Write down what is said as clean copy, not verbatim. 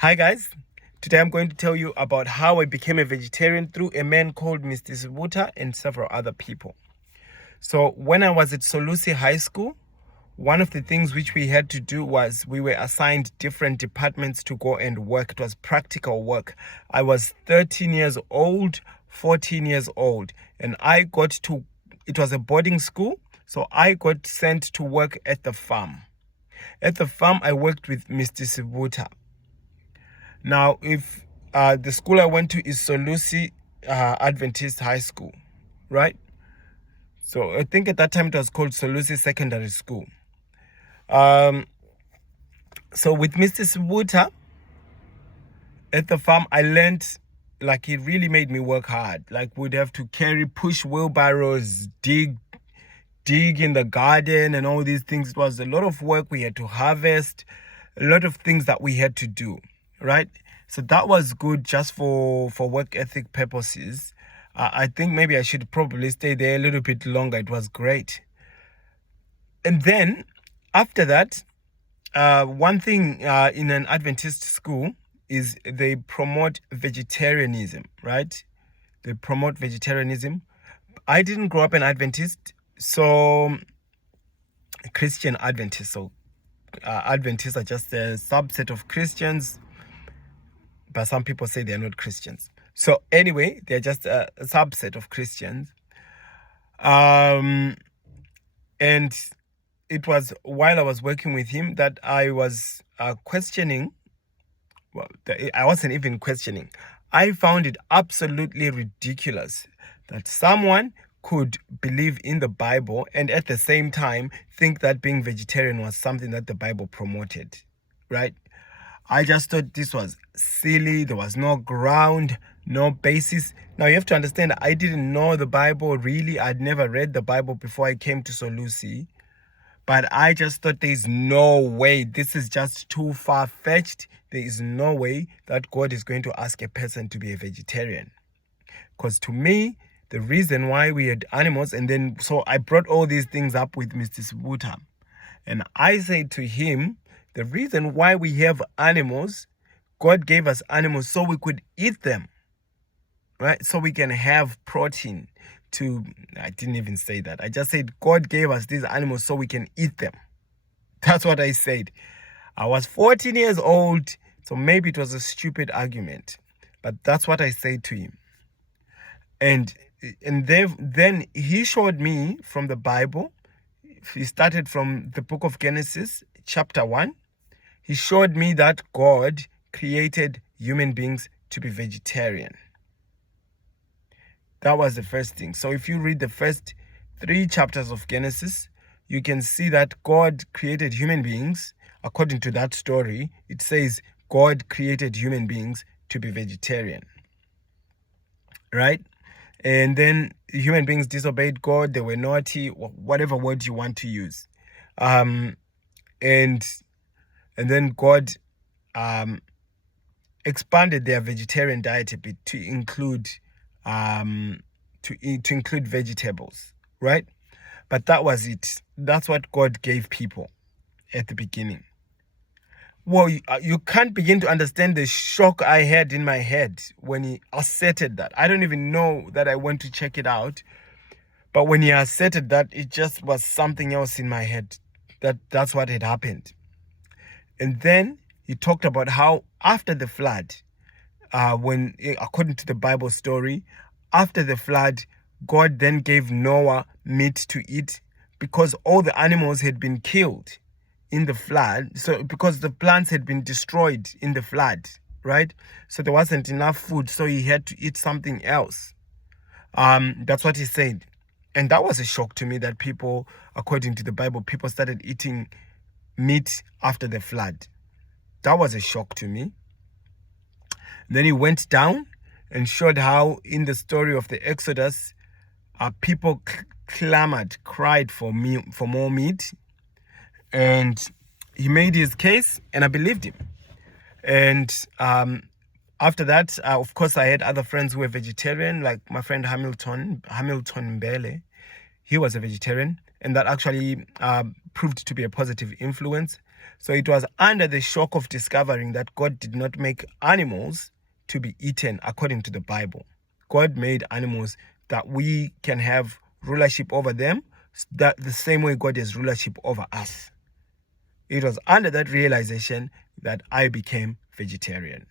Hi guys, today I'm going to tell you about how I became a vegetarian through a man called Mr. Sibuta and several other people. So when I was at Solusi High School, one of the things which we had to do was we were assigned different departments to go and work. It was practical work. I was 13 years old, 14 years old, and it was a boarding school, so I got sent to work at the farm. At the farm, I worked with Mr. Sibuta. Now, if the school I went to is Solusi Adventist High School, right? So I think at that time it was called Solusi Secondary School. So with Mr. Sibuta at the farm, I learned, like, he really made me work hard. Like, we'd have to push wheelbarrows, dig in the garden and all these things. It was a lot of work. We had to harvest, a lot of things that we had to do, right? So that was good just for work ethic purposes. I think maybe I should probably stay there a little bit longer. It was great. And then after that, one thing in an Adventist school is they promote vegetarianism, right? They promote vegetarianism. I didn't grow up an Adventist, so Christian Adventist. So Adventists are just a subset of Christians, but some people say they're not Christians. So anyway, they're just a subset of Christians. And it was while I was working with him that I was questioning. Well, I wasn't even questioning. I found it absolutely ridiculous that someone could believe in the Bible and at the same time think that being vegetarian was something that the Bible promoted, right? I just thought this was silly. There was no ground, no basis. Now, you have to understand, I didn't know the Bible really. I'd never read the Bible before I came to Solusi. But I just thought there is no way. This is just too far-fetched. There is no way that God is going to ask a person to be a vegetarian. Because to me, the reason why we had animals, and then so I brought all these things up with Mr. Sibuta. And I said to him, the reason why we have animals, God gave us animals so we could eat them, right? So we can have protein I didn't even say that. I just said God gave us these animals so we can eat them. That's what I said. I was 14 years old, so maybe it was a stupid argument, but that's what I said to him. And then he showed me from the Bible. He started from the book of Genesis, chapter 1. He showed me that God created human beings to be vegetarian. That was the first thing. So if you read the first 3 chapters of Genesis, you can see that God created human beings. According to that story, it says God created human beings to be vegetarian, right? And then human beings disobeyed God. They were naughty, whatever word you want to use. And then God expanded their vegetarian diet a bit to include include vegetables, right? But that was it. That's what God gave people at the beginning. Well, you can't begin to understand the shock I had in my head when he asserted that. I don't even know that I went to check it out. But when he asserted that, it just was something else in my head. That's what had happened. And then he talked about how after the flood, according to the Bible story, after the flood, God then gave Noah meat to eat because all the animals had been killed in the flood. So because the plants had been destroyed in the flood, right? So there wasn't enough food, so he had to eat something else. That's what he said. And that was a shock to me that people, according to the Bible, people started eating meat after the flood. That was a shock to me. Then he went down and showed how in the story of the Exodus, people cried for more meat. And he made his case, and I believed him. And after that, of course, I had other friends who were vegetarian, like my friend Hamilton Mbele. He was a vegetarian, and that actually proved to be a positive influence. So it was under the shock of discovering that God did not make animals to be eaten according to the Bible. God made animals that we can have rulership over them, that the same way God has rulership over us. It was under that realization that I became vegetarian.